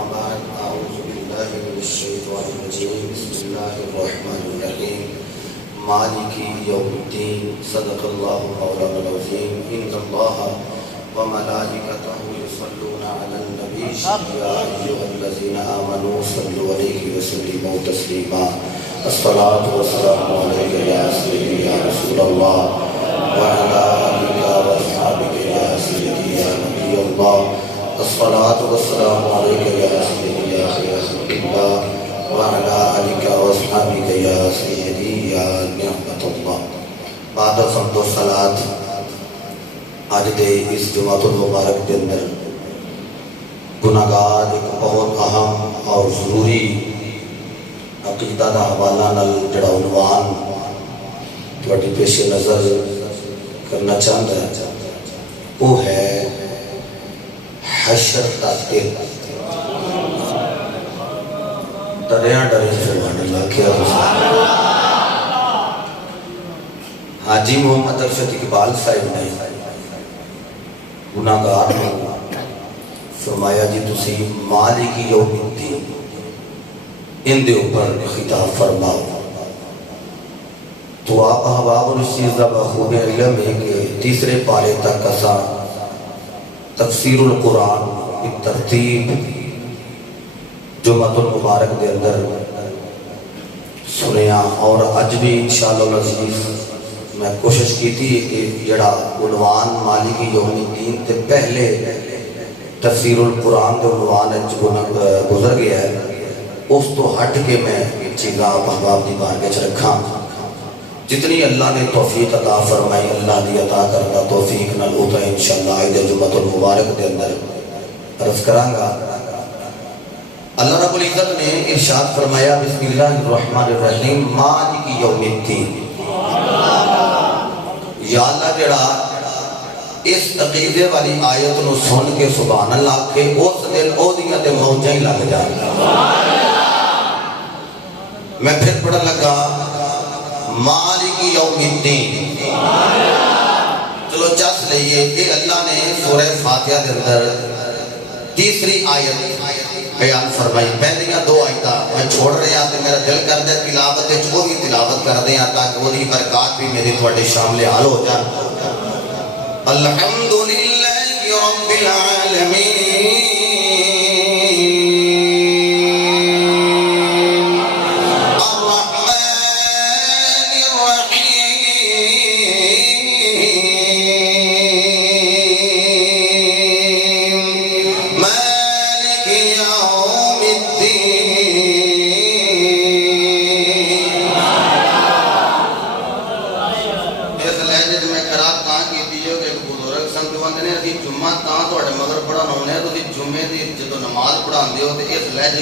أما بعد أعوذ بالله من الشيطان الرجيم بسم الله الرحمن الرحيم مالك يوم الدين صدق الله مولانا العظيم إن الله وملائكته يصلون على النبي يا أيها الذين آمنوا صلوا عليه وسلموا تسليما الصلاة والسلام عليك يا سيدي يا رسول الله وعلى آلك وأصحابك يا سيدي يا نبي الله الصلاة والسلام عليك يا سيدي يا خير خلق الله وعلى آلك وأصحابك يا سيدي يا نعمة الله بعد الحمد والصلاة آج دے اس جمعۃ المبارک کے اندر گناہگار ایک بہت اہم اور ضروری عقیدہ دا حوالہ نال جڑا عنوان تواڈی پیش نظر کرنا چاہتا ہے وہ ہے حشر دا دن ڈریاں ڈرے سبحان اللہ کیا حاجی محمد ارشد اقبال صاحب نے گناہگار نے فرمایا جی تسی مالک یوم الدین ان دے اوپر خطاب فرماؤ تو آپ احباب اور اس چیز کا بخوب علم ہے کہ تیسرے پارے تک اساں تفسیر القرآن کی ترتیب جمعۃ المبارک دے اندر سنیا اور اج بھی انشاءاللہ العزیز میں کوشش کی تھی کہ جڑا عنوان مالک یوم الدین تے پہلے تفسیر القرآن دے عنوان گزر گیا ہے اس تو ہٹ کے میں چیزاں احباب دی بارگاہ وچ رکھاں جتنی اللہ نے توفیق عطا فرمائی اللہ دی عطا کرتا توفیق نال ہوتا ہے انشاءاللہ عید جمعۃ المبارک دے اندر عرض کراں گا اللہ رب العزت نے ارشاد فرمایا بسم اللہ الرحمن الرحیم مالک یوم الدین یا اللہ جڑا اس عقیدے والی آیت نو سن کے سبحان اللہ کہ اس دن او دیاں تے موجاں ہی لگ جان میں پھر پڑھن لگا مالک یوم الدین چلو چس لئیے کہ اللہ نے سورہ فاتحہ دے اندر تیسری آیت بیان فرمائی پہلیاں دو آیتاں میں چھوڑ رہے ہیں میرا دل کر دے تلاوت وہ بھی تلاوت کر دیں تاکہ وہ دی برکات بھی میری تھوڑے شامل حال ہو جان الحمدللہ رب العالمین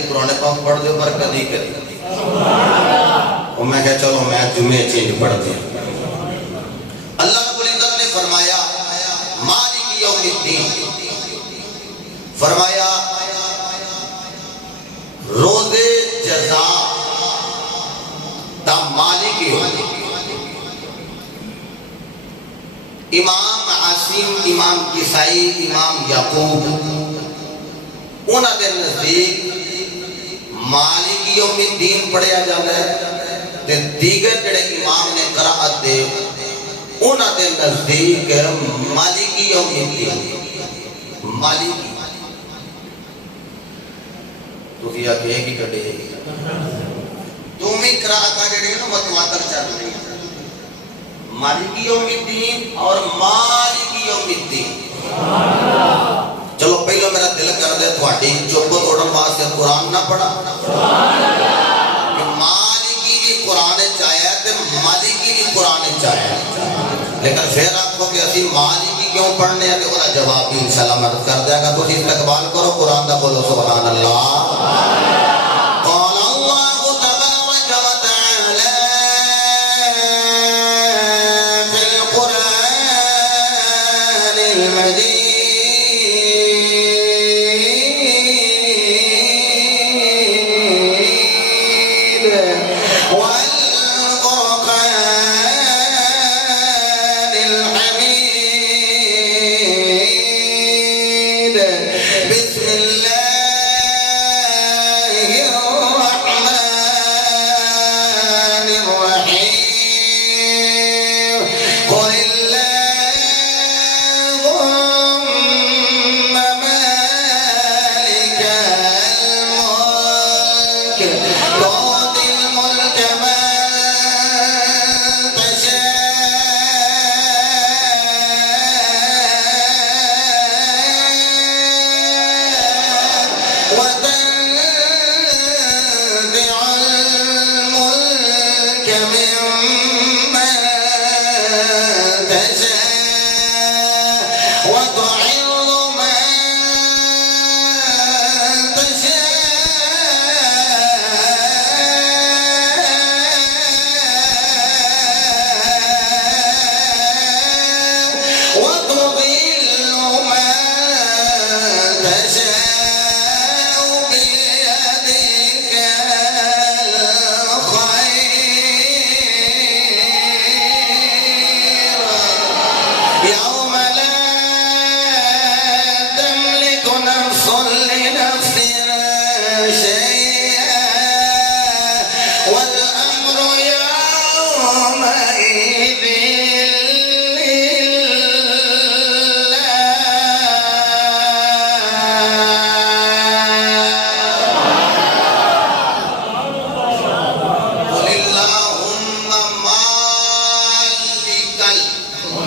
قرآن پاک پڑھ دے پر کدی کدی اور میں کہا چلو میں جمعے چینج پڑھ دیں اللہ رب العزت نے فرمایا مالک یوم الدین فرمایا روز جزا دا مالک امام عاصم امام کسائی امام یعقوب انہاں دے نزدیک مالک یوم الدین پڑھیا جاتا ہے تے دیگر جڑے امام نے قرآت دے انہاں دے نزدیک مالک یوم الدین مالک تو کیا کہ ایک ہی کٹے دومی قرآتاں جڑے نا متواتر چل رہی ہیں مالک یوم الدین اور مالک یوم الدین چلو پہلو میرا دل کر دے تھوڑی چپ توڑن واسطے قرآن نہ پڑھا کہ مالکی بھی قرآن چاہیا تے مالکی بھی قرآن چاہیا لیکن پھر آپ کو کہ اسی مالکی کیوں پڑھنے ہیں کہ وہ جواب بھی انشاءاللہ مدد کر دے گا تو اسی استقبال کرو قرآن دا بولو سبحان اللہ قال اللہ تبارک و تعالی فی القرآن المجید بسم الله وتنزع الملك ممن تشاء وتعز من تشاء وتضل من تشاء بيدك الخير يوم لا تملك نفس لنفس شيئا والأمر يومئذ قل اللهم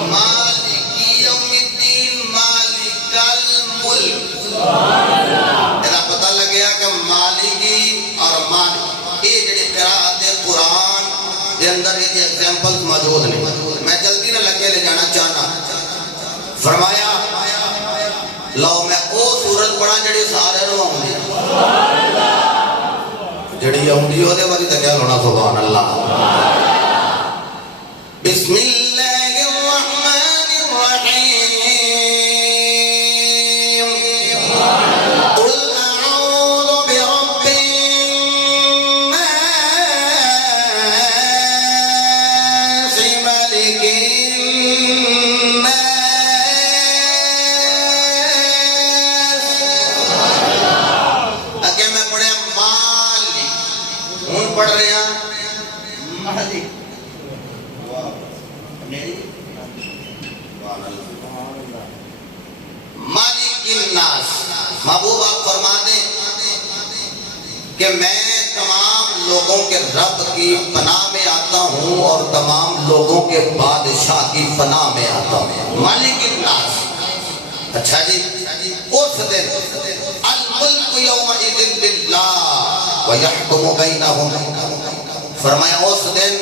مالك يوم الدين مالك الملك اذا پتہ لگیا کہ مالکی اور مالک یہ جڑی قرآت قرآن دے اندر یہ ایگزامپل موجود نہیں میں جلدی نہ لگے لے جانا چاہنا فرمایا لو میں او سورت پڑھا جڑی سارے رو آؤں جڑی آؤں ہو دے والی تکیا ہونا سبحان اللہ بسم اللہ الرحمن الرحیم قل اعوذ برب الناس ملک الناس اگے میں پڑھے مالک ہوں پڑھ رہے ہیں مالک مالک الناس محبوب آپ فرما دیں کہ میں تمام لوگوں کے رب کی پناہ میں آتا ہوں اور تمام لوگوں کے بادشاہ کی پناہ میں آتا ہوں مالک الناس اچھا جی اس دن الملک یومئذ للہ ویحکم بینہم فرمایا اس دن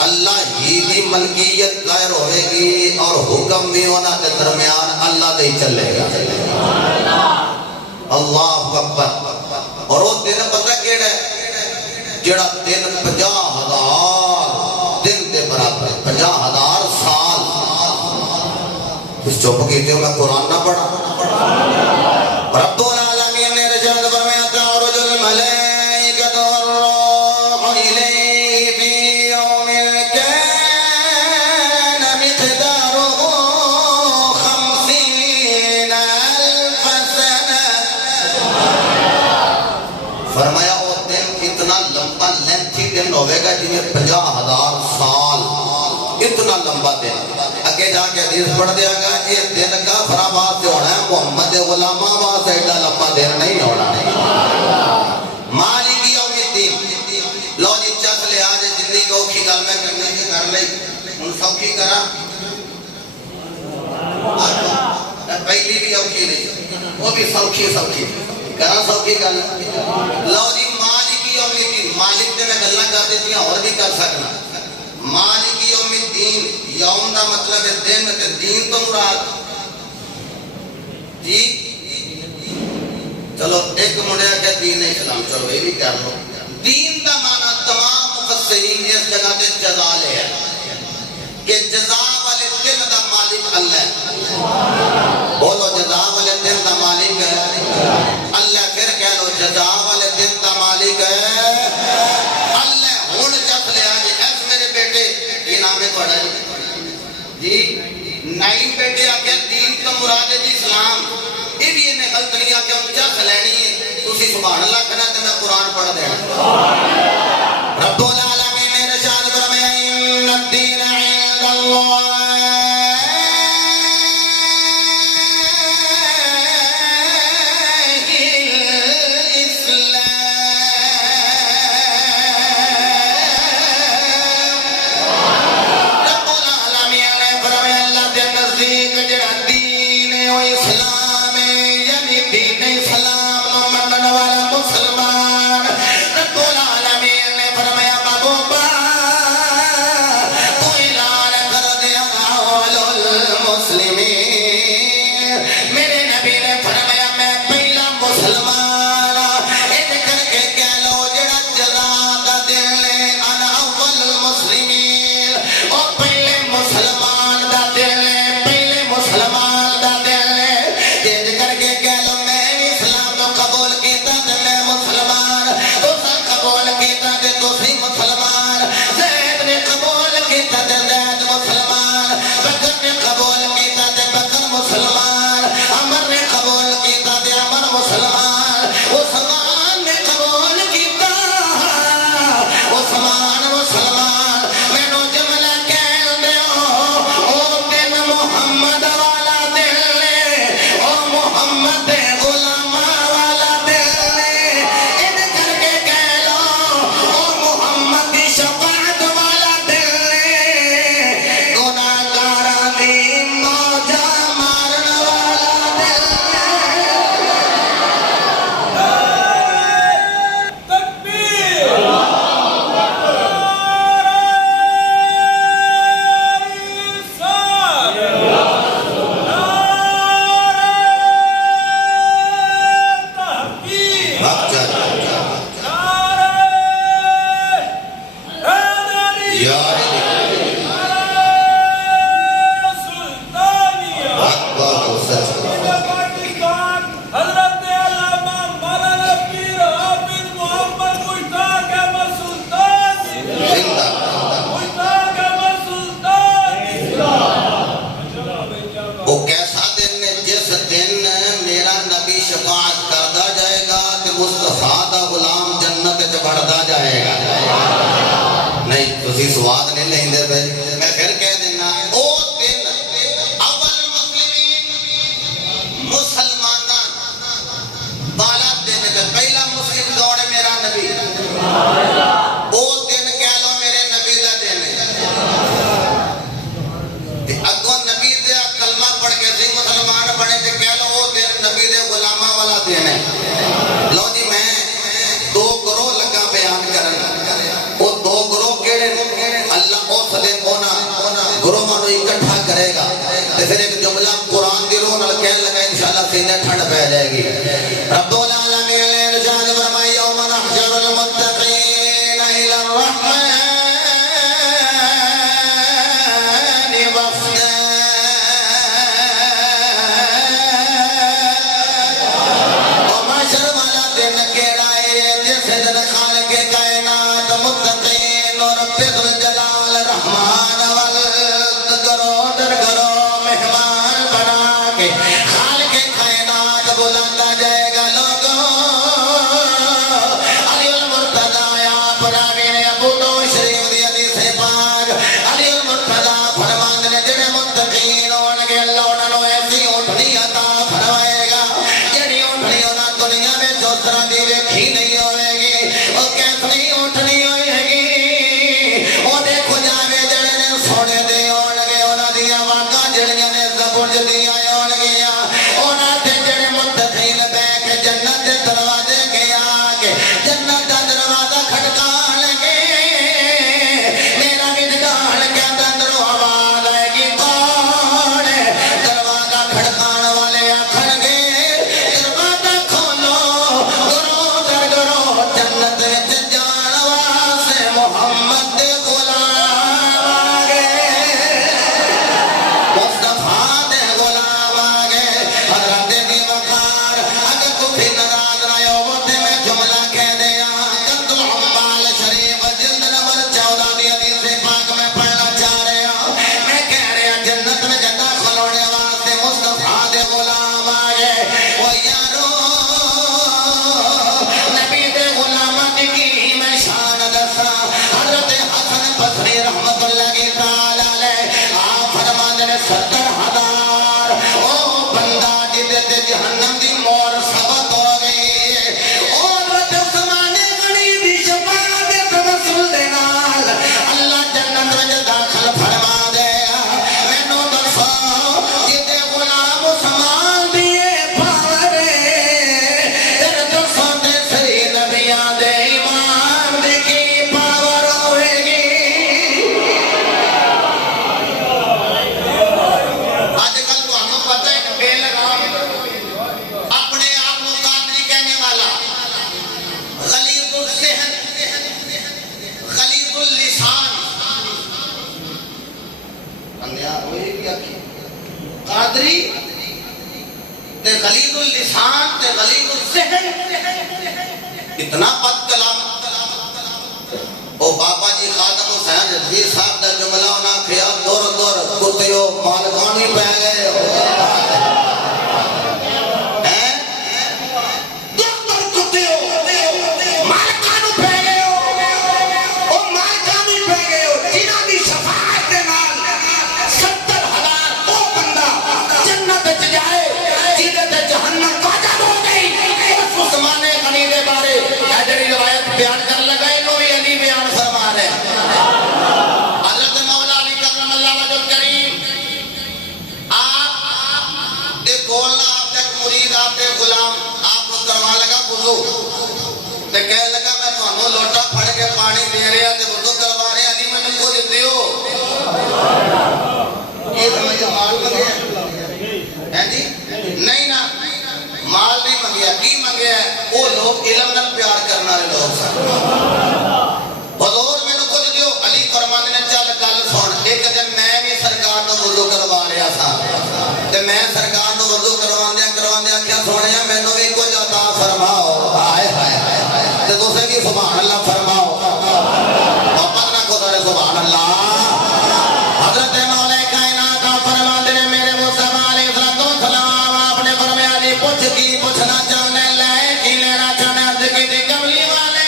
اللہ ہی دی ملکیت ظاہر ہوئے گی اور حکم بھی ہونا کے درمیان اللہ دے چلے گا اللہ اکبر اور وہ دن پتہ کیڑا ہے جڑا دن 50,000 دن دے برابر 50,000 سال اس چوپ کیتے ہو میں قرآن نہ پڑھا رب العالمین نے رجال فرمایا تعرج الملائکۃ والروح الیہ فی یوم کان مقدارہ 50,000 سنہ فرمایا وہ دن اتنا لمبا لینتھی دن ہوئے گا جنہیں 50,000 سال اتنا لمبا دن اگے جا کے حدیث پڑھ دیا گا یہ دن کا فراباد سے ہونا ہے محمد غلامہ واسطے ایڈا لمبا دن نہیں ہونا مالک یوم الدین لو جی چک لیا جے جتنی کو اوکھی گل میں کرنے کی کر لئی ان سوکھی کرا پہلی بھی اوکھی نہیں وہ بھی سوکھی کرا سوکھی گل لو جی مالک یوم الدین مالک تے میں گلاں کر دیتی اور بھی کر سکنا مالک یوم الدین یوم دا مطلب ہے دن تے دین تو مراد جی چلو ایک منڈیا کہ دین اسلام چلو یہ بھی کر لو دین دا معنی تمام مفسرین اس جگہ تے جزا لے ہے کہ جزا والے دن دا مالک اللہ ہے بولو جزا والے دن دا مالک ہے اللہ پھر کہہ لو جزا والے دن دا مالک ہے اللہ ہون جب لے آجے ایس میرے بیٹے یہ نام ہے توڑا جی نائن بیٹے آکے دین تو مراد جی اسلام یہ بھی انہیں غلط نہیں آکے ہم جس لینی ہے تُسی سبحان اللہ کہنا تو میں قرآن پڑھ دینا رب العالمین نے رشاد فرمایا ان الدین عند اللہ اسلام یعنی دین جہنم دی مور ثبت ہو گئی اور رب زمانے گنی دی شفاعت دے توسل دے نال اللہ جنت وچ داخل فرما دے مینوں دسو جے غلام عثمان دی پاور تے دسو تے صحیح نبیاں دے ایمان دی کی پاور ہوے گی اج کل تانوں پتہ ہے بے لگام اپنے آپ کو قادری کہنے والا غلیظ الذہن غلیظ اللسان بندیا ہوئے کیا قادری تے غلیظ اللسان تے غلیظ الذہن اتنا بد کلام او بابا جی خادم حسین رضوی صاحب دا جملہ ہونا کھیا دور دور کتیو مالکانی پہ گئے بیان کر لگا انہوں بھی علی بیان فرما رہے حضرت مولا علی کرم اللہ وجہ کریم آپ ایک گولنا آپ ایک مرید آپ ایک غلام آپ کو کروا لگا وضو تے کہہ لگا میں تمہوں لوٹا پھڑ کے پانی دے رہا تے وضو کروا رہے علی میں کو دیتے ہو یہ سمجھے مال منگیا ہے جی نہیں نا مال نہیں منگیا کی منگیا ہے وہ لوگ علم نال پیار کرنا لوگ سن حضور میں نے کچھ دیو علی فرمانے نے چل گل سن ایک دن میں بھی سرکار نو وضو کروا رہا تھا تے میں سرکار نو وضو کرواندیا کیا سونیا مینوں بھی کچھ عطا فرماؤ ہائے ہائے تے تسیں بھی سبحان اللہ فرماؤ محمد نہ کو دے سبحان اللہ حضرت مولا کائنات فرماندے نے میرے مصطفی علیہ السلام آپ نے فرمایا علی پوچھ کی پوچھنا چاہنے لے کی لینا چاہنے عرض کی تھی کملی والے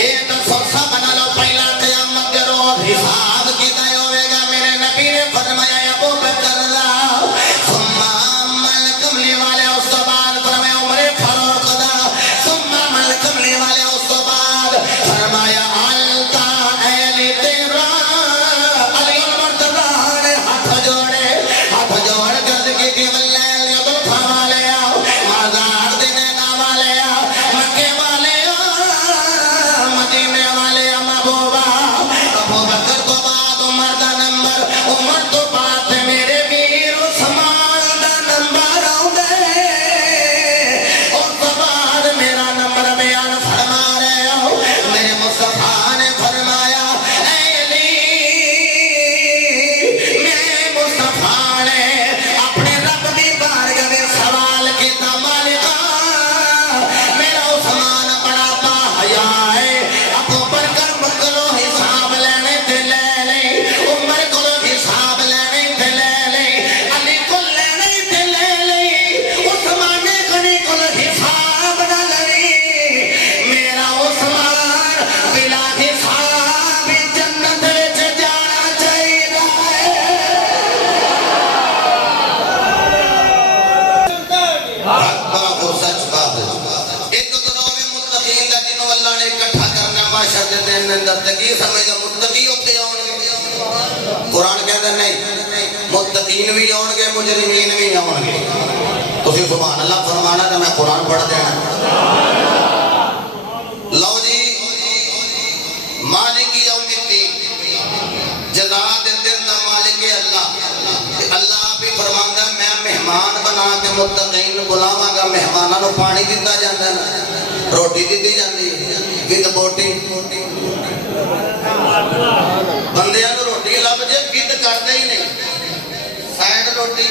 یہ تو سوچا بنا لو پہلا قیامت کے روز حساب کیتا ہوئے گا میرے نبی نے فرمایا ابو بکر ثم عمل کملی والے اس تو بعد فرمایا عمر فاروق دا ثم عمل کملی والے اس تو بعد فرمایا علتا علی تیرا علی المرتضی نے ہاتھ جوڑ کر کے کہ واللیل یضحا والے مازار دینے کا والے مکے والے مدینے والے محبوبہ ابو بکر تو بعد عمر دا نمبر عمر تو بعد میرے ویر عثمان دا نمبر آؤندے اس تو بعد میرا نمبر بیان فرما رہے ہو میرے مصطفیٰ نے فرمایا اے علی میرے مصطفیٰ نے اپنے رب دی بارگاہ میں سوال کیتا مالکا میرا عثمان بڑا با حیا ہے ابو بکر مکلو حساب لینے تے لے لیں عمر کو حساب لینے تے لے لیں علی کو لینے تے لے لیں عثمان غنی کو حساب نہ لیں میرا عثمان بلا حساب جنت وچ جانا چاہیے حق کو سچ بات ایک گروہ متقین دا جنوں اللہ نے اکٹھا کرنا معاشر دے دن اندر تکی سمجھا متقی ہوتے ہون گے قرآن کہتا نہیں متقین بھی ہون گے مجرمین بھی ہون گے تسی سبحان اللہ فرمانا کہ میں قرآن پڑھ دینا لو جی مالک یوم الدین جزا دے دن دا مالک اللہ اللہ بھی فرماندا میں مہمان بنا کے متقین بلاواں گا مہماناں نو پانی دتا جاندا ہے روٹی دتی جاندی وچ بوٹی بندیاں نو روٹی لب جے گد کردے ہی نہیں سائڈ روٹی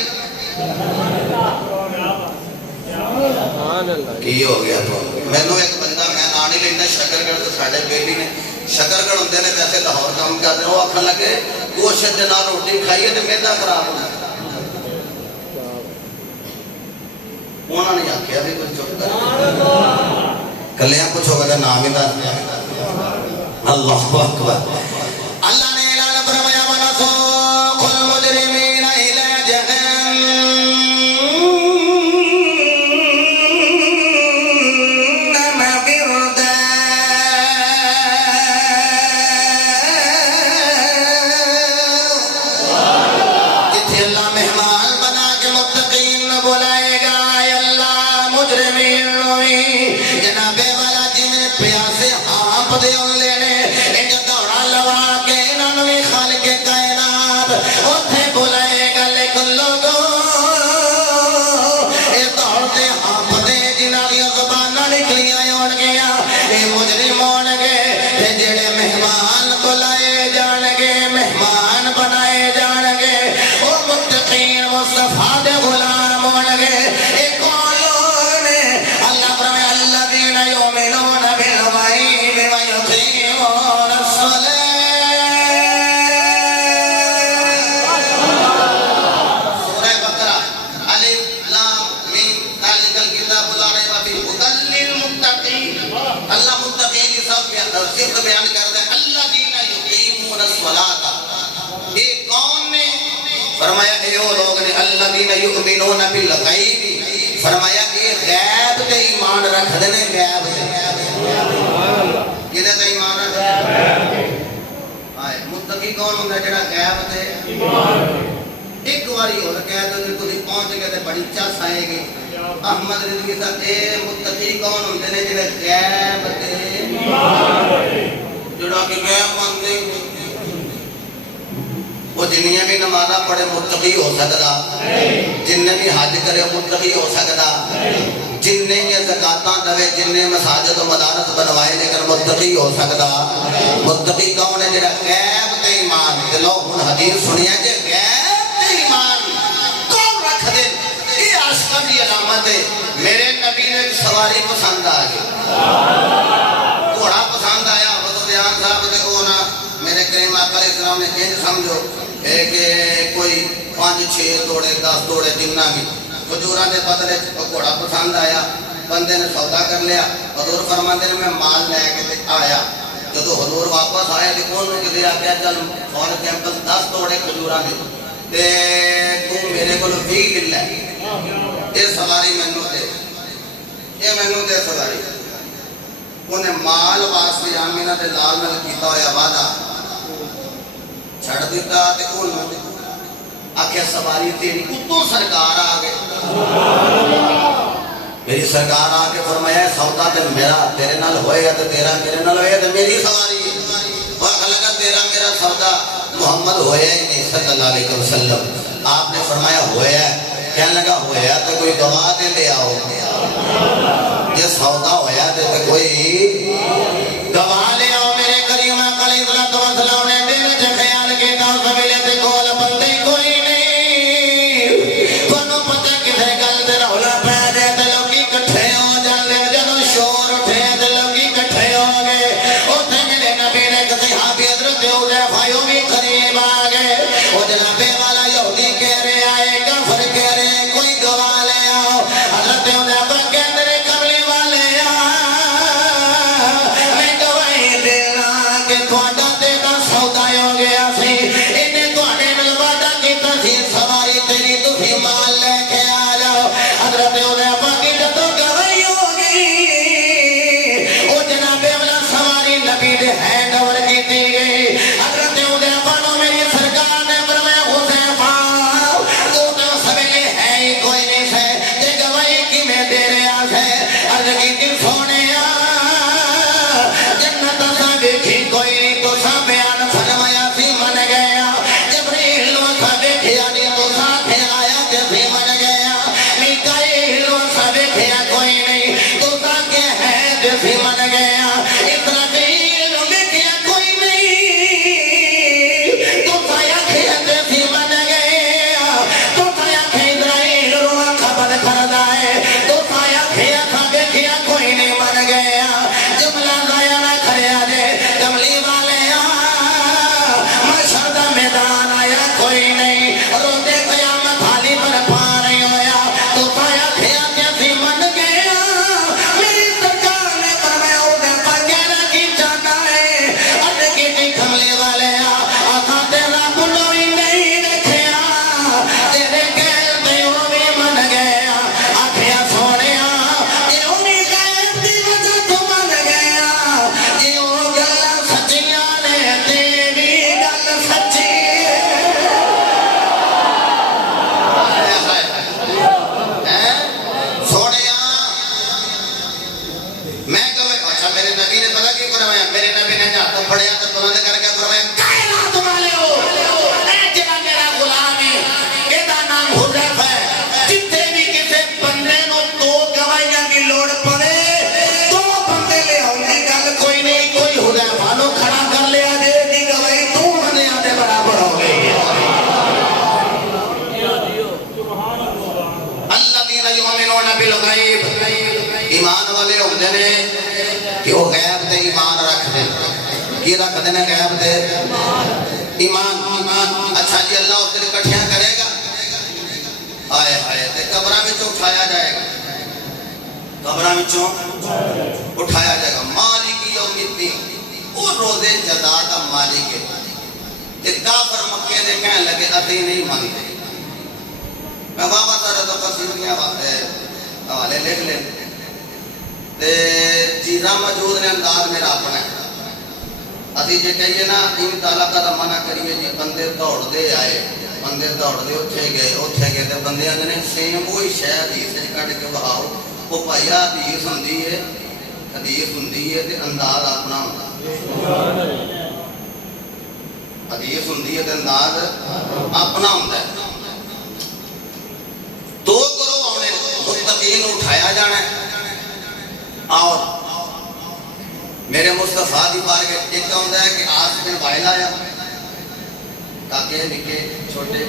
کی ہو گیا تو مینوں ایک بندہ میں نا نہیں لینا شکرگڑھ تے ساڈے بیٹی نے شکرگڑھ ہوندے نے ویسے لاہور کام کردے وہ آکھن لگے گوشت دے نال روٹی کھائیے تے میدا خراب ہونا انہوں نے آکھیا بھی کچھ چپ کر کلیاں کچھ ہوگا تے نام ہی دس اللہ اکبر اللہ نے اعلان فرمایا ونسوق المجرمین الی جہنم یہ وہ لوگ نے الذین یؤمنون بالغیب، فرمایا کہ غیب تے ایمان رکھ دینے، غیب تے کدے تے ایمان رکھ دے؟ متقی کون ہوندا جڑا غیب تے ایمان؟ ایک باری اور کہہ دو کہ تسی پہنچ گئے تے بڑی چس آئے گی۔ احمد رضوی صاحب اے متقی کون ہوندے نے جڑے غیب تے ایمان جڑا کہ غیب مانتے وہ جنہیں بھی نمازہ پڑھے متقی ہو سکتا، جنہیں بھی حج کرے متقی ہو سکتا، جنہیں یہ زکاتاں دوے، جنہیں مساجد و مدارس بنوائے لیکن متقی ہو سکتا۔ متقی کون ہے جڑا غیب تے ایمان تے لو ہن حدیث سنیا جے غیب تے ایمان کون رکھ دے؟ یہ عاشقاں دی علامت ہے۔ میرے نبی نے سواری پسند آ گئی، گھوڑا پسند آیا، حضرت بیان صاحب دے او نا میرے کریم آقا علیہ السلام نے انج سمجھو کہ کوئی 5-6 توڑے 10 توڑے جنہ بھی کھجوراں دے بدلے گھوڑا پسند آیا، بندے نے سودا کر لیا، حضور فرماندے نے میں مال لے کے آیا، جدو حضور واپس آئے تو انہوں نے کسی آخیا چل فون کیمپس 10 توڑے کھجوراں دے تے تو میرے کو 20 لے یہ سواری مینوں دے، یہ مینوں دے سواری۔ انہیں مال واسطے آمینہ دے لال نال کیتا ہویا وعدہ چھڑ دیتا تے انہوں آکھیا سواری تیری، اتوں سرکار آ گئے، میری سرکار آ کے فرمایا سودا تے میرا تیرے نال ہوئے گا تے تیرا میرے نال ہوئے گا تے میری سواری وہ لگا تیرا میرا سودا محمد ہویا ہی نہیں صلی اللہ علیہ وسلم۔ آپ نے فرمایا ہویا ہے، کہنے لگا ہویا تو کوئی گواہ دے لے آؤ، یہ سودا ہویا تے کوئی گواہ لے آؤ۔ میرے کریم آقا علیہ السلام نے دل وچ خیال کیتا سویلے تے کول بندے کوئی نہیں، تانوں پتہ کسے گل تے رولا پے جے تے لوکی اکٹھے ہو جاندے، جدوں شور اٹھے تے لوکی اکٹھے ہو گئے، اوتھے میرے نبی نے ایک صحابی حضرت حذیفہ بھی قریب آ گئے، او جناب والا یہودی کہہ رہے آئے کافر کہہ رہے کوئی گواہ لے آؤ۔ حضرت حذیفہ کہندے نے کملی والے میں گواہی دینا کہ تہاڈا تے دا سودا ہو گیا سی، انہیں تہاڈے نال وعدہ کیتا سی سواری تیری تسی مال لے کے آ جاؤ۔ حضرت حذیفہ کی جدوں گواہی ہو گئی او جناب والا سواری نبی دے ہینڈ اوور کیتی گئی۔ حضرت حذیفہ نو میری سرکار نے فرمایا حذیفہ تو سویلے ہے ہی کوئی نہیں سے تے گواہی کیویں دے رہا سے؟ عرض کیتی سونیا جنت اساں دیکھی کوئی نہیں تو سا بیان فرمایا سی من گیا، جبریل نو اساں دیکھیا نہیں تو سا آیا تے سی من گیا، میکائیل نو اساں دیکھیا کوئی نہیں تو سا کہ ہے تے سی من گیا، اسرافیل نو دیکھیا کوئی نہیں تو سا آکھیا تے سی من گیا، تو سا آکھیا اسرائیل نو خبر کردا ہے تو سا آکھیا سا دیکھیا کوئی نہیں من گیا۔ جملہ ضائع نہ کریا جے کملی والے محشر دا میدان آیا کوئی نہیں، روتے قیامت حالی پر پا نہیں ہویا تو سا آکھیا تے سی من گیا۔ میری سرکار نے فرمایا اودے پر کہنا کی چاہتا ہے، عرض کیتی کملی والے آساں تے رب نو بھی نہیں دیکھیا، تیرے کہل تے او بھی من گیا، آکھیا سونیا اے او بھی غیب دی وجہ تو من گیا، اے او گلاں سچیاں نے تے بھی گل سچی سونیا میں کہے اچھا میرے نبی نے پتہ کی فرمایا؟ میرے نبی نے ہاتھ پھڑیا تے بلند کر کے فرمایا کائنات والےو اے جڑا میرا غلام ہے ایدا نام حذیفہ ہے، جتھے بھی کسے بندے نو 2 گواہیاں دی لوڑ پڑے 2 بندے لے آؤں دی گل کوئی نہیں، کوئی حذیفہ نو کھڑا کر لیا جے دی گواہی 2 بندیاں دے برابر ہو گئی۔ الذین یؤمنون بالغیب، ایمان والے ہوندے نے کہ وہ غیب تے ایمان رکھ دے، کی رکھ دے نے غیب تے ایمان۔ اچھا جی اللہ اس دن کٹھیاں کرے گا، آئے ہائے تے قبراں وچوں اٹھایا جائے گا، قبراں وچوں اٹھایا جائے گا۔ مالک یوم الدین، وہ روزے جزا دا مالک ہے۔ تے کافر مکے دے کہنے لگے اسی نہیں مانتے، چیزیں حوالے لکھ لیں تے چیزاں موجود نے، انداز میرا اپنا ہے. اسی جے کہیے نا ان تعلقہ دا منع کریے جی بندے دوڑ دے آئے، بندے دوڑ دے اتھے گئے تے بندے آندے نے سیم وہی شے حدیث وچ کڈ کے بہاؤ. وہ بھائی حدیث ہوندی ہے تے انداز اپنا ہوندا. حدیث ہوندی ہے تے انداز اپنا ہوندا ہے. دو گروہ آنے متقین اٹھایا جانا ہے. اور میرے مصطفیٰ دی بارگاہ ایک ہوندا ہے کہ عاص بن وائل آیا، کاکے نکے چھوٹے،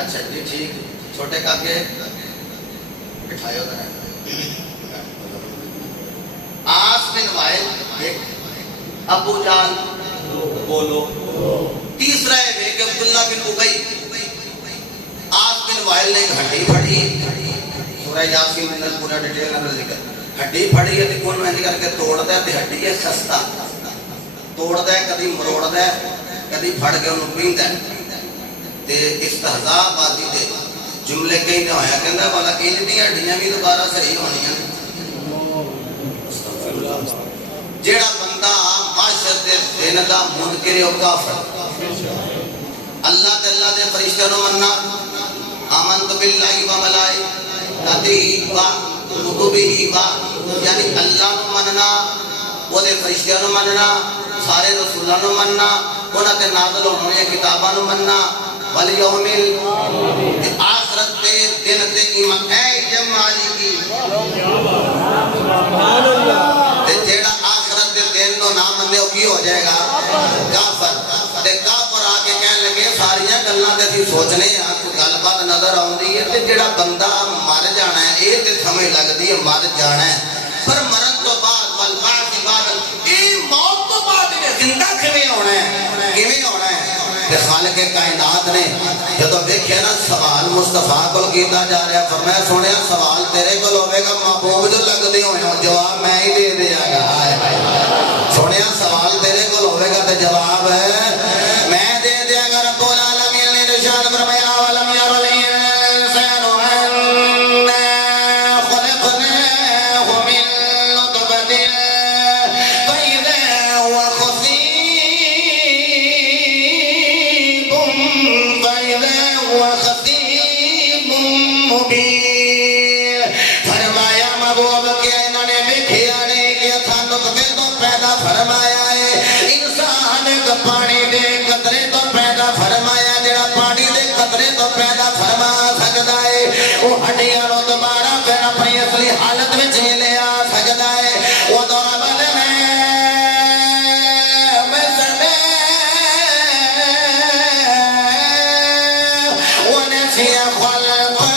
اچھا جی ٹھیک، چھوٹے کاکے بٹھائے ہوتا ہے. عاص بن وائل ایک، ابو جہل بولو، تیسرا ہے کہ عبداللہ بن ابی. عاص بن وائل نے ایک ہڈی پھڑی، سورہ یاسین میں پورا ڈیٹیل نہ ذکر، ہڈی پھڑی ہے تے کون میں کر کے توڑدا ہے تے ہڈی ہے خستہ، توڑدا ہے کبھی مروڑدا ہے کبھی پھڑ کے انہوں پیندا ہے تے استہزاء بازی دے جملے کہیں تے ہویا کہندا والا انج دی ہڈیاں بھی دوبارہ صحیح ہونیاں. جیڑا بندہ معاشر دے دین دا منکر او کافر، اللہ تے اللہ دے فرشتوں نو مننا، آمنت باللہ و ملائکتہ و کتبہ و، یعنی اللہ نو مننا، او دے فرشتوں نو مننا، سارے رسولاں نو مننا، انہاں تے نازل ہونے والی کتاباں نو مننا، والیوم آخرت تے دن تے ایمان. اے جمالی کی سبحان اللہ. تے جیڑا آخرت دے دن نو نہ مننے او کی ہو جائے گا؟ کافر. تے کافر آ کے کہنے لگے ساریاں گلاں تے اسی سوچنے ہاں کوئی گل بات نظر آوندی ہے تے جیڑا بندہ مر جانا ہے اے تے سمجھ لگدی ہے مر جانا ہے، پر مرن تو بعد والبعث بعد اے موت تو بعد زندہ کیویں ہونا ہے، کیویں ہونا ہے؟ تے خالق کائنات نے جدو دیکھیا نا سوال مصطفیٰ کو کیتا جا رہا، فرمایا سونیا سوال تیرے کو ہوے گا، محبوب جو لگدے ہوئے ہو جواب میں ہی دے دیا گا. سونیا سوال تیرے کو ہوے گا تے جواب ہے میں دے دیا گا. رب العالمین نے ارشاد فرمایا ولم ير الانسان انا خلقناه من نطفة فإذا هو خصيب مبين. فرمایا محبوب کے انہوں نے دیکھیا نہیں کہ تھا نطفے تو پیدا فرمایا ہے، انسان کا پانی دے قطرے تو پیدا فرمایا، جڑا پانی دے قطرے تو پیدا فرما سکتا ہے وہ ہڈیاں نو دوبارہ پھر اپنی اصلی حالت وچ لے آ سکتا ہے. وہ ضرب لنا مثلا ونسي خلقه.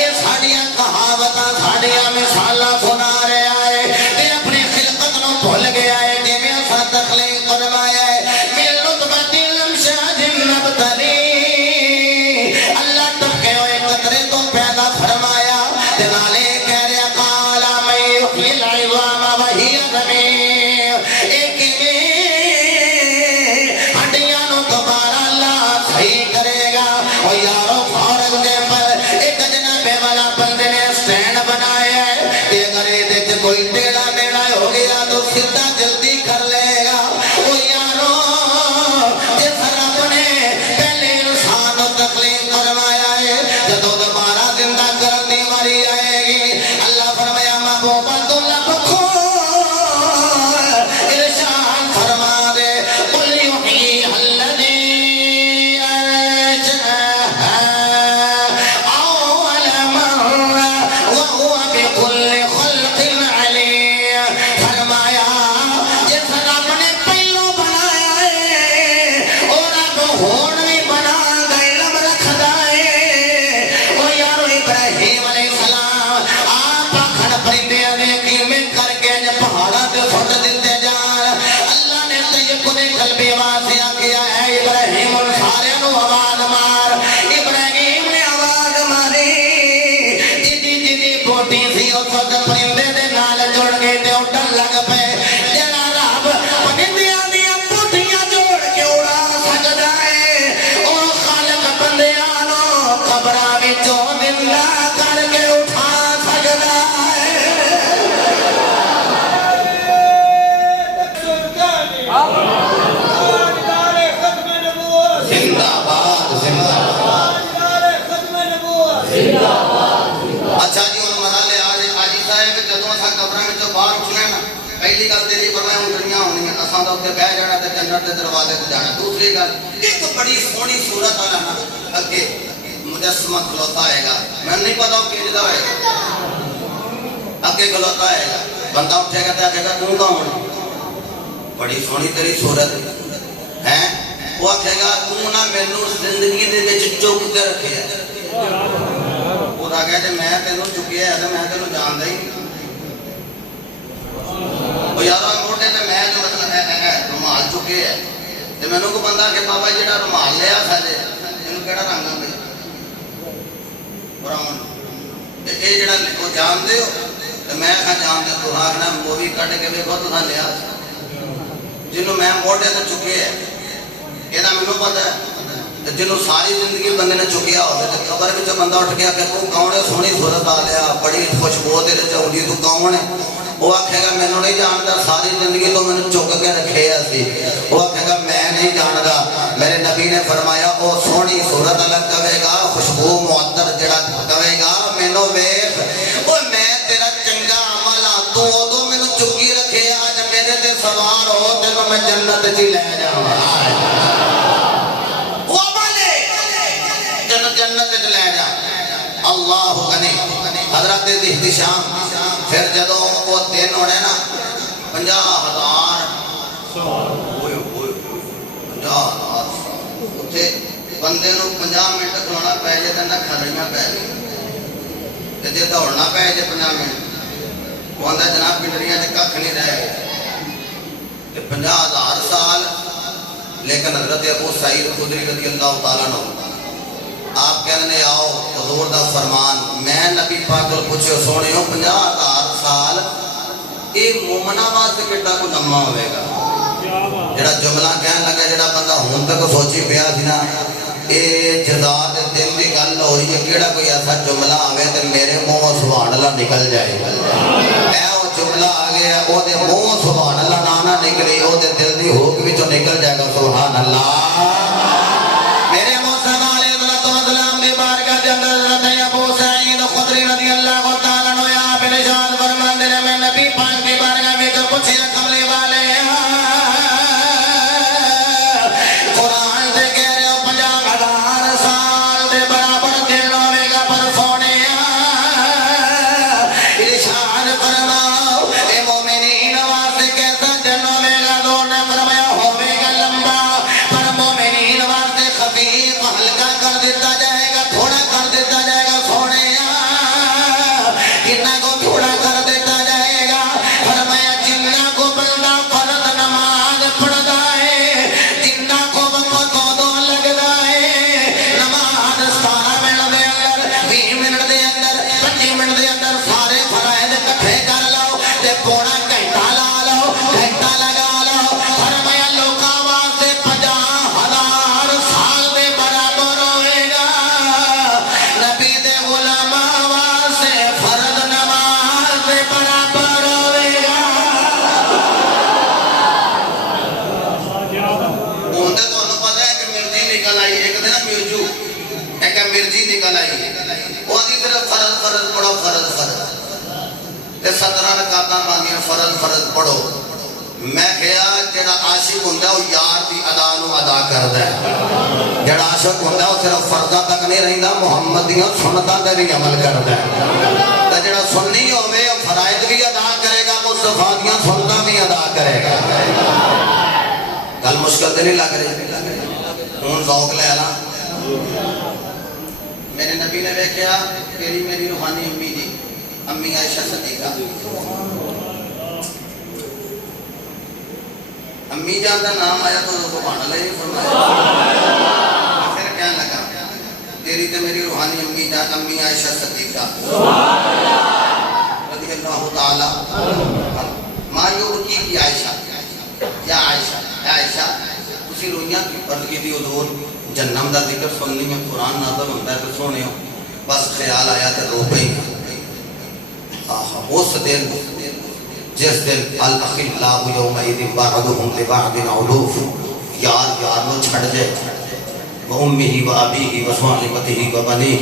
اس ہڈیاں کہاوتاں ساڈیاں مثالاں سنا رہا ہے تے اپنی خلقت نو بھول گیا ہے جویں اساں تخلیق فرمایا ہے من نطفۃ امشاج نبتلی. اللہ ٹکے ہوئے قطرے تو پیدا فرمایا تے نالے کہہ رہا قال من یحیی العظام وہی رمیم. ایک ہڈیاں نو دوبارہ اللہ صحیح کرے گا. او یارو فارغ دے پر ایک جنابے والا بندے نے سٹینڈ بنایا ہے کہ اگر یہ کوئی ٹیڑھا میڑھا ہو گیا تو سیدھا جلدی کر لے گا. او یارو جس رب نے پہلے انسان کو تخلیق فرمایا ہے جدو دوبارہ زندہ کرنے والی آئے گی اللہ فرمایا محبوبہ تو لب کھول ارشاد فرما دے قل یحییھا الذی انشأھا آتا اتنے بہ جانا تو جنت کے دروازے سے جانا. دوسری گل ایک بڑی سونی صورت والا نا اگے مجسمہ کھلوتا ہے گا, میں نہیں پتا وہ کہڑا ہوئے گا, اگے کھلوتا ہے گا, بندہ اٹھے گا تو آگے گا تو کون, بڑی سونی تیری صورت ہے, وہ آکھے گا تو نہ مینوں زندگی دے وچ چک کے رکھے ہے, وہ آ گیا جی میں تینوں چکیا ہے تو میں تینوں جاندا ہی نہیں, وہ یارا موٹے تے میں جو مطلب رومال چکے ہے تے مینوں کو بندہ کہ بابا جڑا رومال لیا تھلے اینوں کیڑا رنگ آ گیا براؤن, اے جڑا وہ جان دے ہو تے میں کہاں جان دے, تو آکھنا مووی کٹ کے ویکھو تساں لیا جنوں میں موٹے تے چکے ہے یہ مینوں پتا ہے, جنوں ساری زندگی بندے نے چکیا ہوگا تے قبر وچ بندہ اٹھ گیا کہ تو کون ہے, سونی صورت آ لیا, بڑی خوشبو تیرے چ آؤندی, تو کون ہے, وہ آکھے گا مینوں نہیں جاندا, ساری زندگی تو مینوں چک کے رکھے سی, وہ آکھے گا میں نہیں جاندا. میرے نبی نے فرمایا او سونی صورت الگ کہے گا, خوشبو معطر جڑا کہے گا مینوں ویکھ او میں تیرا چنگا عمل آ, تو اودوں مینوں چکی رکھے, اج میرے تے سوار ہو تینوں میں جنت وچ لے جاواں, وہ عمل ہے جنت وچ لے جا. اللہ غنی. حضرت احتشام پھر جدو وہ دن ہونے نا 50,000 اتنے بندے نو 50 منٹ کھلونا پے جائے تو نہ کھڑیاں پی گئی, جی دوڑنا پے جائے 50 منٹ وہ آتا جناب پنڈریاں سے کھ نہیں رہے, 50,000 سال. لیکن حضرت ابو سعید خدری رضی اللہ تعالیٰ عنہ آپ کہنے آؤ حضور دا فرمان, میں نبی پاک کو پوچھو سونے ہو 50,000 سال یہ مومنہ واسطے کٹا کو لمبا ہوئے گا, جڑا جملہ کہنے لگا جڑا بندہ ہون تک سوچی پیا سی نا یہ جزا دے دن دی گل ہوئی ہے, کیڑا کوئی ایسا جملہ آوے تے میرے منہ سبحان اللہ نکل جائے, اے وہ جملہ آ گیا او دے منہ سبحان اللہ نہ نکلی, او دے دل دی ہوک وچوں نکل جائے گا سبحان اللہ. میرے موسیٰ علیہ السلام دی بارگاہ دے اندر حضرت ابو سعید خدری رضی اللہ تعالیٰ عنہ آپ ارشاد فرماندے نے, میں نبی پاک دی بارگاہ وچ پوچھیا کملی والے قرآن سے کہہ رہے ہو 50,000 سال دے برابر دن ہوے گا, پر سونے ارشاد فرماؤ اے مومنین واسطے کیسا دن ہوے گا, دو نے فرمایا ہوے گا لمبا, پر مومنین واسطے خفیف ہلکا کر دیتا جائے گا, تھوڑا کر دیتا جائے گا. سونے کتنا کو تھوڑا کر دیتا جائے گا, فرمایا جنہ کو بندہ فرض نماز پڑھتا ہے, جنہ کو وقت دو لگتا ہے, نماز 17 منٹ دے اندر 20 منٹ دے اندر 25 منٹ دے اندر سارے فرائض اکٹھے کر لو تے پونا گھنٹہ لا لو, گھنٹہ لگا لو. فرمایا لوکاں واسطے 50,000 سال دے برابر ہوئے گا, نبی دے غلاماں واسطے فرض نماز دے برابر ہوئے گا. اوندا تانوں پتہ ہے کہ مرزی نکل آئی, ایک دن مرجو ایک مرزی نکل آئی, وہ دی طرف فرض فرض پڑھو, فرض فرض تے 17 رکعتاں باندھیاں فرض فرض پڑھو. میں کہیا جڑا عاشق ہوندا وہ یار دی ادا نو ادا کردا ہے, جڑا عاشق ہوندا وہ صرف فرضاں تک نہیں رہندا, محمد دیاں سنتاں تے بھی عمل کردا ہے. تے جڑا سنی ہوے وہ فرائض بھی ادا کرے گا, مصطفیٰ دیاں سنتاں بھی ادا کرے گا. گل مشکل تے نہیں لگ رہی, ہن ذوق لے لا. میرے نبی نے ویکھیا تیری میری روحانی امی دی امی عائشہ صدیقہ, امی جان کا نام آیا تو سبحان اللہ ہی فرمایا. پھر کہنے لگا تیری تو میری روحانی امی جان امی عائشہ صدیقہ رضی اللہ تعالی ما یبکی کی عائشہ, یا عائشہ اے عائشہ تسی روئیاں کی عرض کی تھی حضور جنم دا ذکر سننی میں قرآن نازل ہوتا ہے تو سونے ہو, بس خیال آیا تو رو پئی. اس دن جس دن الاخلاء یومئذ بعضهم لبعض علوف, یار یار نو چھڑ جائے, وامہ و ابیہ و صاحبتہ و بنیہ,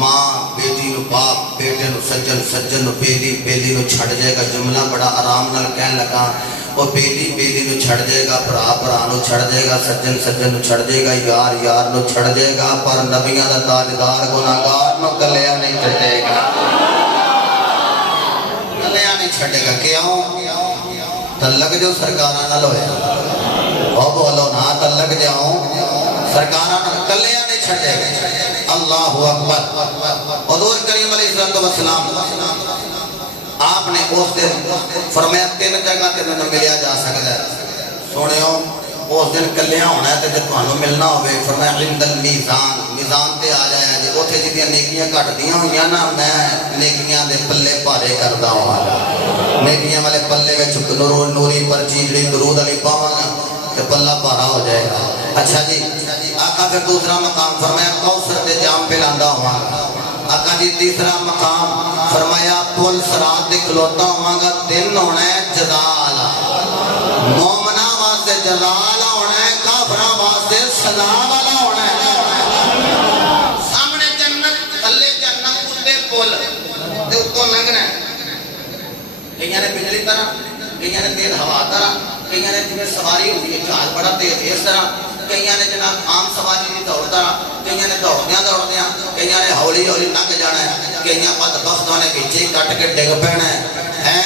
ماں بیٹی نو باپ بیٹے نو سجن سجن نو بیلی بیلی نو چھڑ جائے گا. جملہ بڑا آرام نال کہنے لگا وہ بیلی بیلی نو چھڑ جائے گا، بھرا بھرا نو چھڑ جائے گا، سجن سجن نو چھڑ جائے گا، یار یار نو چھڑ جائے گا، پر نبیاں دا تاجدار گناہگار نو کلیا نہیں چھڑے گا، کلیا نہیں چھڑے گا۔ کیوں؟ تلک جو سرکاراں نال ہویا، او بولو نا، تلک جاؤں سرکاراں نال کلیا نہیں چھڑے گا۔ اللہ اکبر۔ حضور کریم علیہ السلام آپ نے اس دن فرمایا 3 جگہ تے میں ملیا جا سکتا ہے، سنیو اس دن کلیاں ہونا ہے تے جب تمہیں ملنا ہوئے فرمایا عند المیزان، میزان تے آ جایا جی، اوتھے جتنی نیکیاں گھٹ دیاں ہوئیاں نا، میں نیکیاں دے پلے پارے کردا ہوں، نیکیاں والے پلے وچ نوری پرچی جڑی درود علی پاواں گا تے پلہ پارا ہو جائے گا۔ اچھا جی، آقا پھر دوسرا مقام فرمایا کوثر دے جام پلاندا ہواں گا۔ آقا جی تیسرا مقام فرمایا پل صراط دے کھلوتا ہواں گا، دن ہونا ہے جزال، مومنہ واسطے جزال ہونا ہے، کافراں واسطے سزا والا ہونا ہے۔ سامنے جنت، تھلے جنت، اتے پل تے اتوں لنگنا ہے، کئیاں نے بجلی طرح، کئیاں نے تیز ہوا طرح، کئیاں نے جنہیں سواری ہوتی ہے جہاز بڑا تیز اس طرح، کئیاں نے جناب عام سواری دی دوڑ طرح، کئیاں نے دوڑدیاں دوڑدیاں، کئیاں نے ہولی ہولی لنگ جانا ہے، کئیاں بدبختوں نے پیچھے کٹ کے ڈگ پینا ہے۔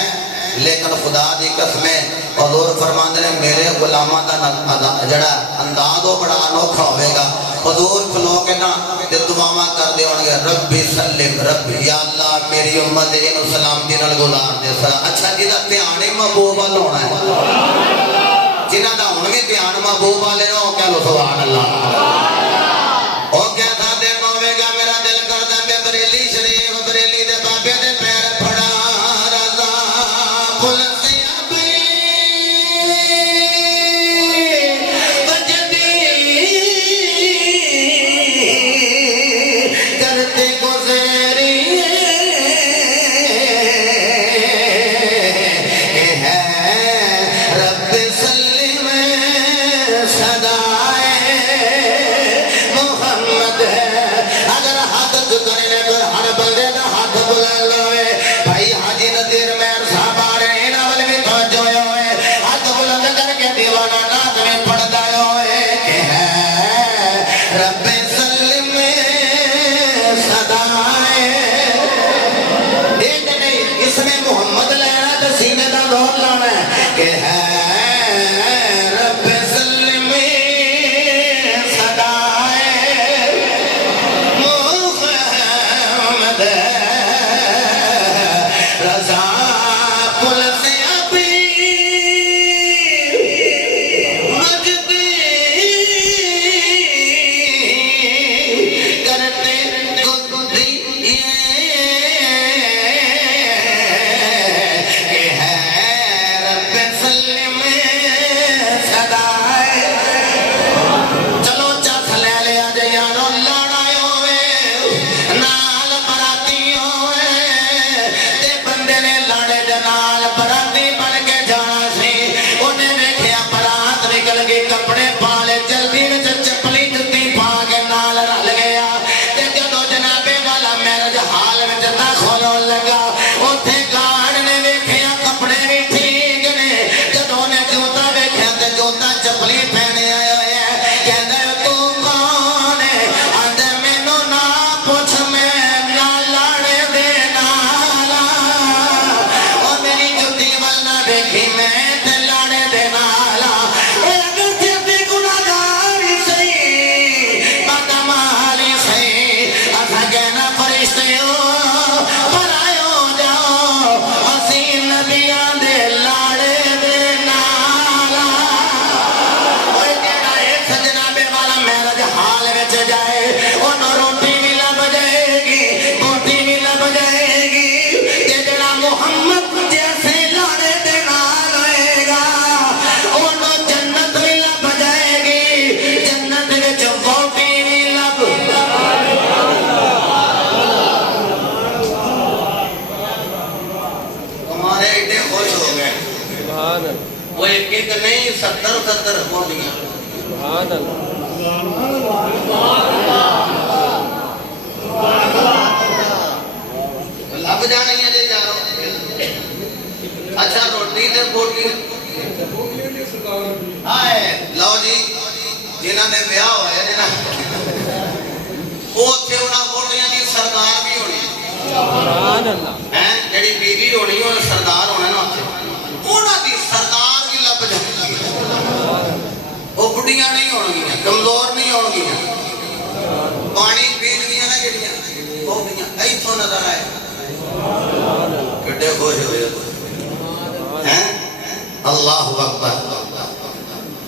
لیکن خدا دی قسمیں حضور فرماندے نے میرے غلاماں دا جڑا انداز وہ بڑا انوکھا ہوئے گا۔ حضور کھلو کے نا تے دعاواں کر دے ہون گے، ربی سلم ربی، یا اللہ میری امت انو سلامتی نال گزار دے سلام۔ اچھا جی دا دھیان ہی محبوب وال ہونا ہے، جنہ دا ہن وی دھیان محبوب والے نو کہہ لو سبحان اللہ۔ او کیسا دن ہوے گا میرا دل کردا کہ بریلی شریف بریلی دے بابے دے پیر پھڑا رضا پھل جڑی بیوی ہونی وہ سردار ہونا نا انہاں دی سردار بھی لب جاتی ہے وہ بڑھیاں نہیں ہونگیاں کمزور نہیں ہونگیاں پانی پین گیا نا جڑیاں وہ گیا ایتھوں نظر آئے کڈے خوش ہوئے ہیں اللہ اکبر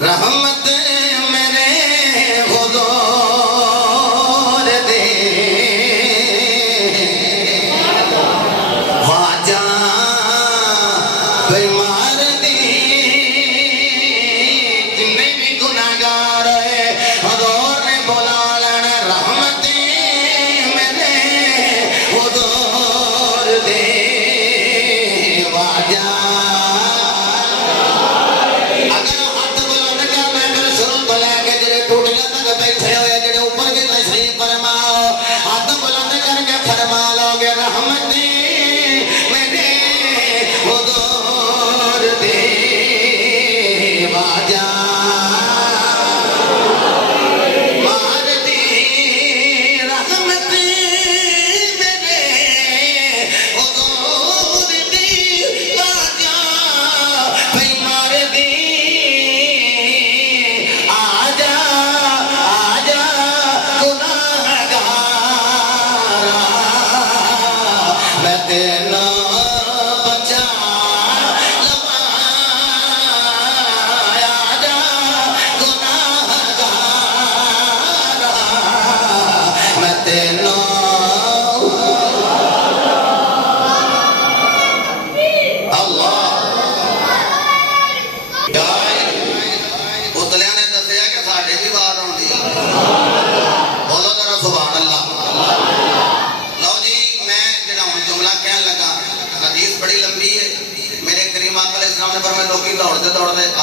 رحمت میرے حضور دے خواجہ بیمار دی جنہیں بھی گناہگار ہے حضور نے بولا لینا رحمت میرے حضور دے خواجہ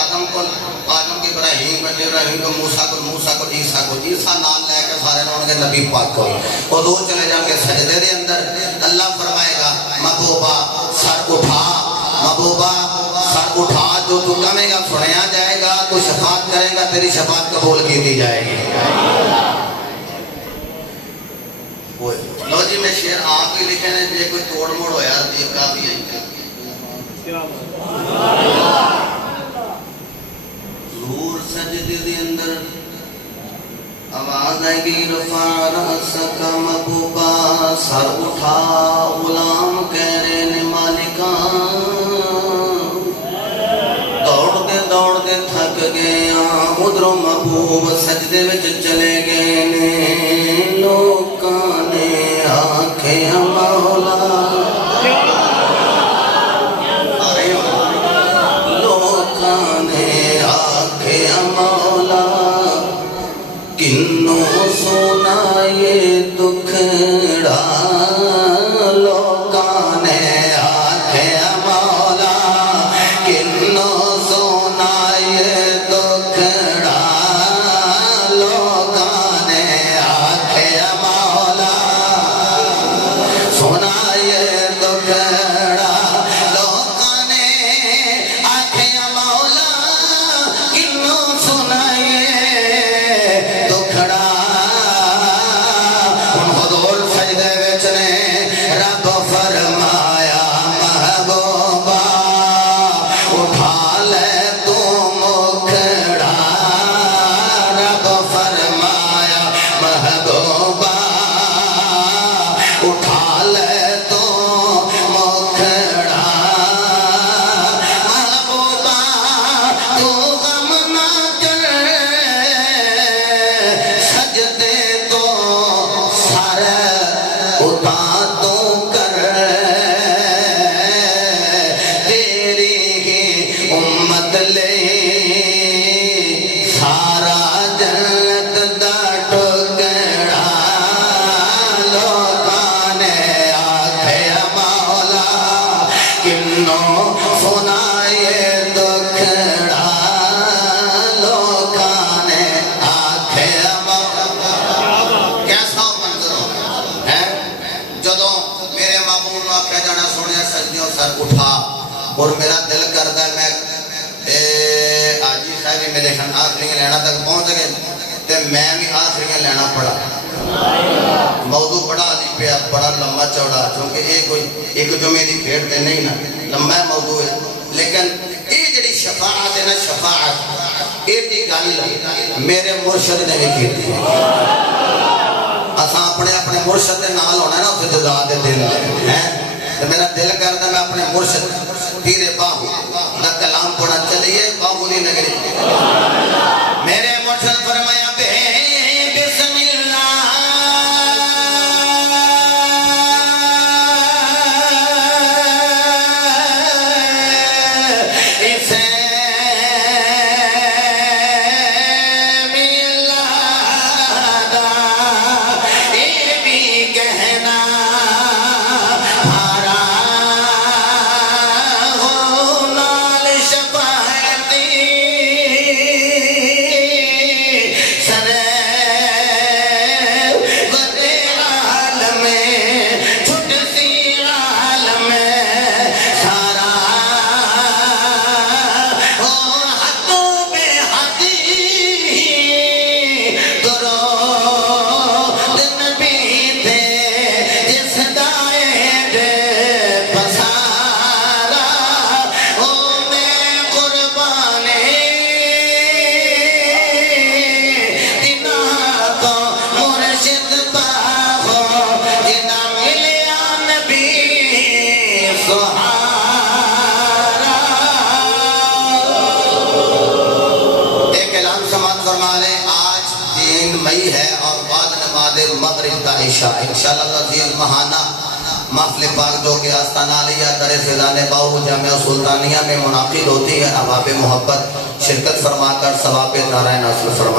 آدم کو ابراہیم کو موسیٰ کو عیسیٰ کو عیسیٰ نال لے کے سارے انہوں نے نبی پاک کو وہ دو چلے جا کے سجدے دے اندر اللہ فرمائے گا محبوبہ سر اٹھا محبوبہ سر اٹھا جو تو کمے گا سنیا جائے گا تو شفاعت کرے گا تیری شفاعت قبول کی دی جائے گی لو جی میں شعر آپ ہی لکھے نے یہ کوئی توڑ موڑ ہویا دیو کا بھی ہے ظہور سجدے دے اندر آواز آئے گی رفع رأسک محبوبہ سر اٹھا غلام کہہ رہے نے مالکان دوڑ دے تھک گیا ادھروں محبوب سجدے وچ چلے گئے نے لوکاں نے آنکھیں مولا کنوں سونا یہ دکھڑا لوکاں نے آنکھیں مولا کنوں سونا یہ دکھڑا لوکاں نے آنکھیں مولا سونا یہ دکھڑا لوکاں نے آنکھیں مولا کنوں سونا اور میرا دل کرتا ہے میں آجی صاحب میرے آخری لینا تک پہنچ گئے تو میں بھی آخری لینا پڑا موضوع بڑا علی پہ بڑا لمبا چوڑا چونکہ یہ کوئی ایک جمعے دی کھیڑ تے نہیں نا، لمبا موضوع ہے، لیکن یہ جڑی شفاعت ہے نا، شفاعت یہ دی گل میرے مرشد نے بھی کی تھی۔ اساں اپنے اپنے مرشد دے نال ہونا ہے نا، اسے جزا دے دل ہے، تو میرا دل کرتا میں اپنے مرشد پیر باہو دا کلام پڑھا چلیے باہولی نگری۔ میرے مرشد فرمایا بسم اللہ انشاءاللہ عزیز ماہانہ محفل پاک جو کہ آستانہ علیہ در فیضان باہو جامعہ سلطانیہ میں منعقد ہوتی ہے، احباب محبت شرکت فرما کر ثواب دارین حاصل فرمائیں۔